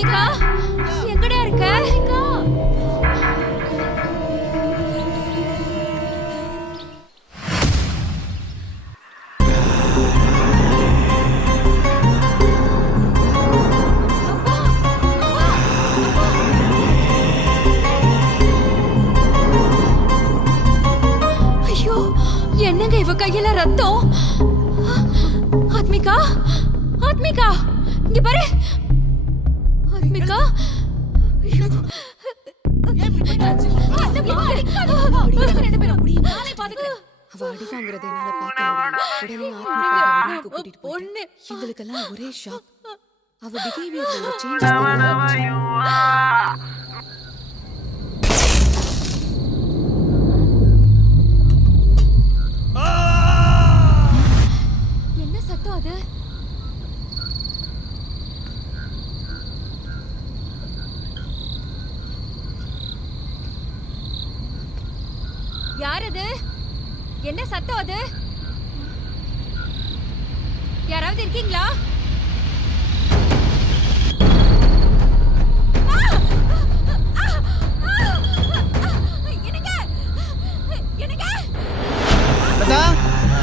ஆத்மிகா எங்கடா இருக்க? ஐயோ, என்னங்க இவ கையில ரத்தம்? ஆத்மிகா, ஆத்மிகா, இங்க பாரு. ஆத்மிகா, ஐயோ, அவ அடி வாங்குறதை என்னால பார்க்க முடியல. உடனே ஆத்மிகாவை கூட்டிட்டு போனேன். எங்களுக்கெல்லாம் ஒரே ஷாக். அவ பிஹேவியர்ல ஒரு சேஞ்சஸ் தெரிய என்ன சத்தம் அது? யார் அது? என்ன சத்தம் அது? யாராவது இருக்கீங்களா?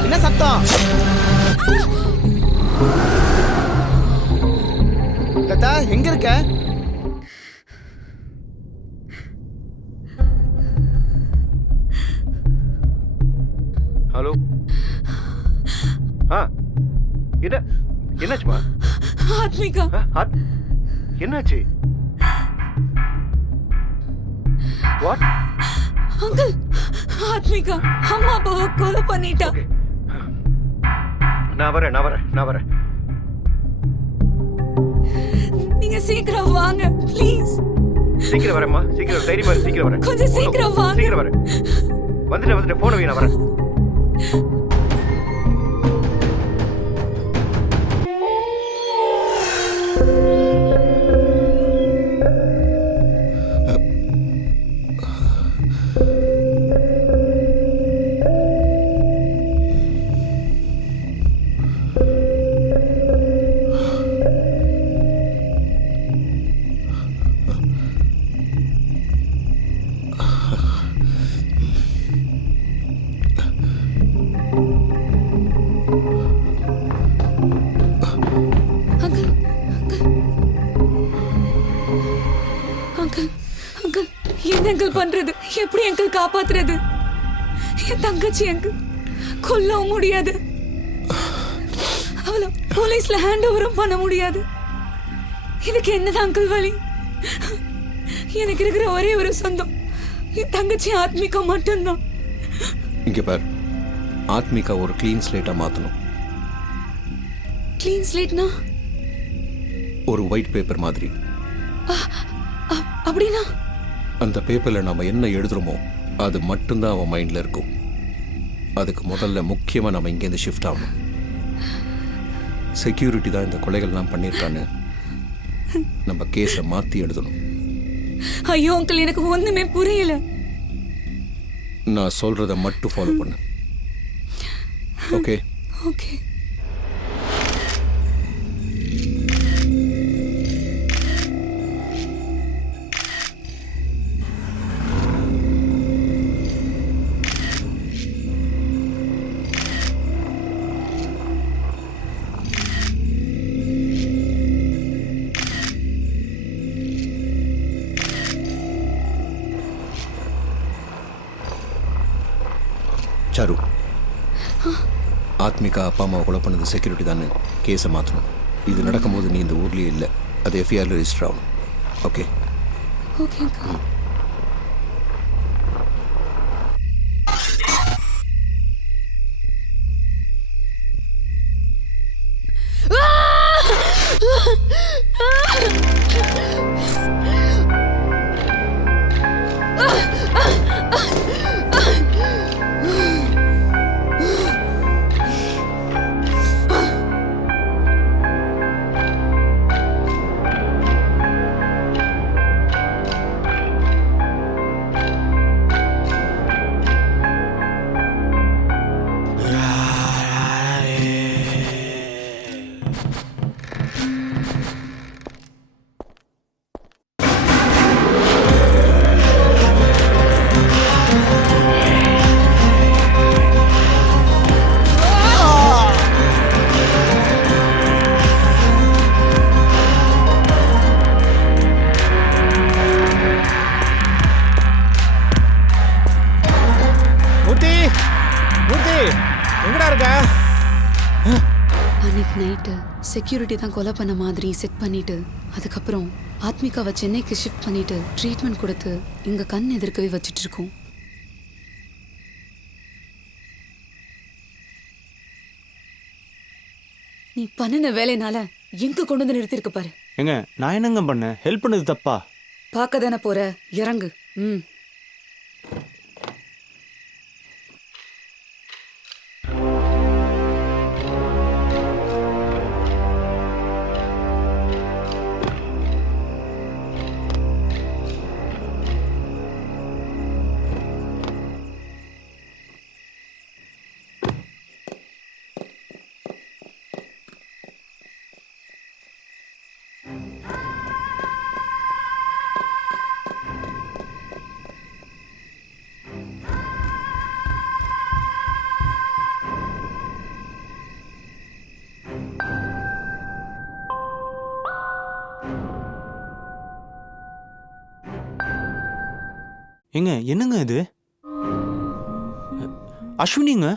என்ன சத்தம்? லதா எங்க இருக்க? ஹலோ. என்னாச்சுமா? ஆத்மிகா, என்னாச்சு? வாட்? அங்கிள், ஆத்மிகா அம்மா அப்பாவை கொலை பண்ணிட்டா. நான் வரேன். நீங்க சீக்கிரம் வாங்க ப்ளீஸ். சீக்கிரம் வரேம்மா, சீக்கிரம் தைரியமா சீக்கிரம் வரேன். கொஞ்சம் சீக்கிரம் வாங்க. சீக்கிரம் வரேன். வந்துட்டு போன வை, நான் வரேன். என்ன அங்கிள் பண்றது? எப்படி அங்கிள் காப்பாத்துறது? என் தங்கச்சி அங்கிள் கொல்லவும் முடியாது, அவளை போலீஸ்ல ஹேண்ட் ஓவரும் பண்ண முடியாது. இதுக்கு என்னதான் அங்கிள் வழி? எனக்கு இருக்கிற ஒரே ஒரு சொந்தம் என் தங்கச்சி ஆத்மிகா மட்டும்தான். இங்க பார், ஆத்மிகா ஒரு கிளீன் ஸ்லேட்டா மாத்தணும். கிளீன் ஸ்லேட்னா? ஒரு ஒயிட் பேப்பர் மாதிரி. அப்படின்னா அந்த பேப்பர்ல நாம என்ன எழுதுறோமோ அது மட்டும்தான் அவன் மைண்ட்ல இருக்கும். அதுக்கு முதல்ல முக்கியமா நம்ம இங்கேருந்து ஷிஃப்ட் ஆகணும். செக்யூரிட்டி தான் இந்த கொலைகள்லாம் பண்ணியிருக்கான்னு நம்ம கேஸை மாத்தி எழுதணும். ஐயோ அங்கிள், எனக்கு ஒண்ணுமே புரியல. நான் சொல்றத மட்டும் ஃபாலோ பண்ணு. ஓகே? ஓகே. சாரு, ஆத்மிகா அப்பா அம்மாவை கொலை பண்ணது செக்யூரிட்டி தானே கேஸை மாற்றணும். இது நடக்கும்போது நீ இந்த ஊர்லேயே இல்லை, அது எஃப்ஐஆரில் ரெஜிஸ்டர் ஆகணும். ஓகே? ஓகே. செக்யூரிட்டி தான் கொலை பண்ண மாதிரி செட் பண்ணிட்டு அதுக்கப்புறம் ஆத்மிகாவை சென்னைக்கு ஷிஃப்ட் பண்ணிட்டு ட்ரீட்மெண்ட் கொடுத்து இங்க கண் எதிர்க்கவே வச்சிட்டு இருக்கோம். நீ பண்ணின வேலைனால எங்க கொண்டு வந்து நிறுத்திருக்க பாரு. ஏங்க நான் என்னங்க பண்ணேன்? ஹெல்ப் பண்ணது தப்பா? பார்க்க தானே போற, இறங்கு. ஏங்க என்னங்க இது? அஸ்வினிங்க